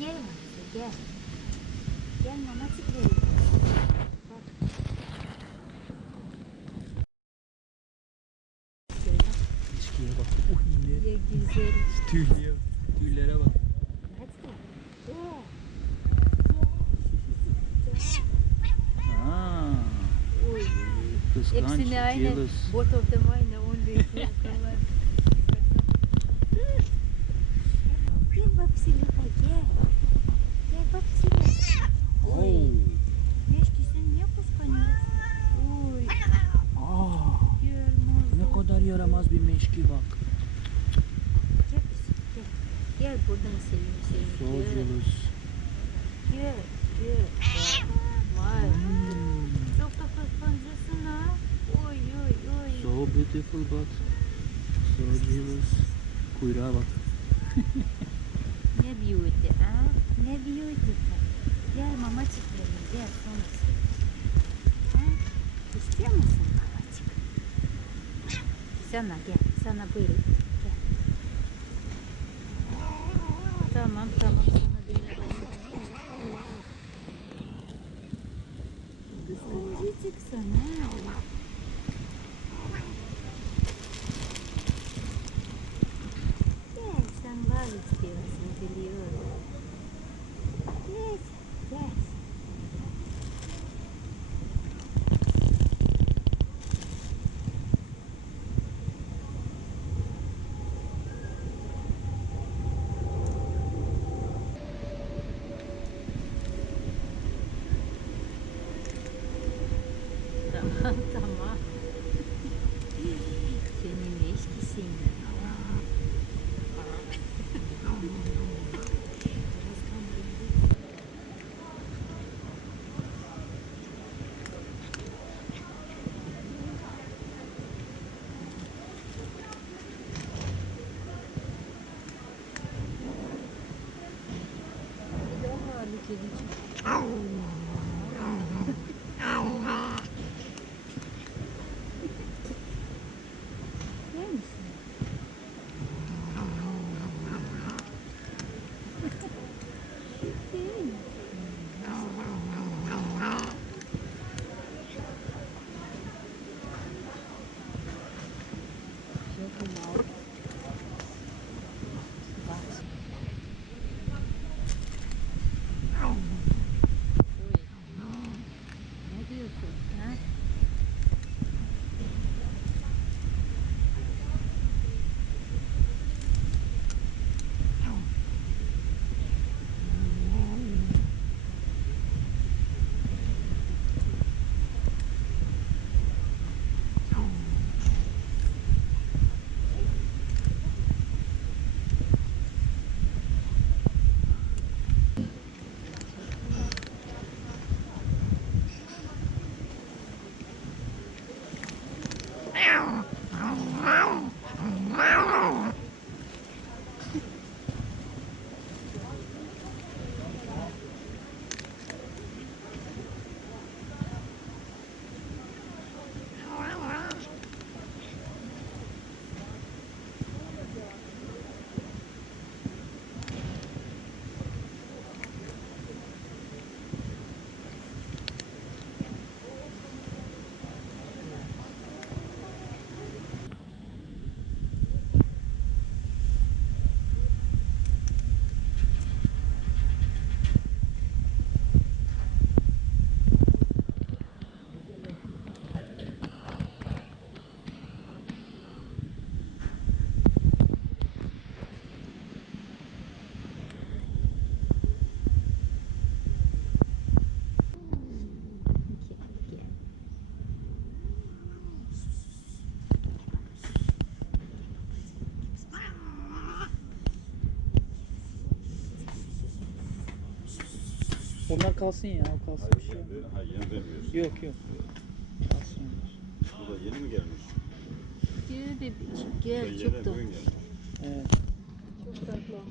Gel Maxa, gel. Gel mamacık benim. Bak. İçkiye bak. Uy ne Ne güzel. tüylüyor. Tüylere bak. Hadi. Gel. Aa, Oy. kıskanç, Hepsini aynı. jealous. Both of them aynı. Only color. Gel babsilipa gel. Gel babsilipa. Oh. Neşki sen niye kıskanıyorsun? Oy. Aa, Gel ne mazlum. kadar yaramaz bir meşki bak. Gel kızım, gel. Gel buradan seveyim seni. So Gel. jealous. Gel. Gel. Vay. Hmm. Çok da kıskancısın ha. Oy oy oy. So beautiful but so jealous. Kuyruğa bak. Ne beauty ha? Ne beauty. Gel mamacık benim. Gel sonrası. Ha? İstiyor musun mamacık? Sana gel. Sana buyur. Gel. Tamam tamam. Sana böyle kıskancıcık sana. Gel sen var istiyorsun biliyorum. Gel. Gel. Tamam tamam. Senin eşkisin. Yer misin? Değil mi? Çok mal. Bak. Oy. Ne diyorsun? Ha? Gel. Onlar kalsın ya, o kalsın bir şey. Ha, yeni demiyorsun. Yok yok. Kalsın onlar. Bu da yeni mi gelmiş? Gel bebeciğim gel. Yeni Çok da. bugün gelmiş. Evet. Çok tatlı ama.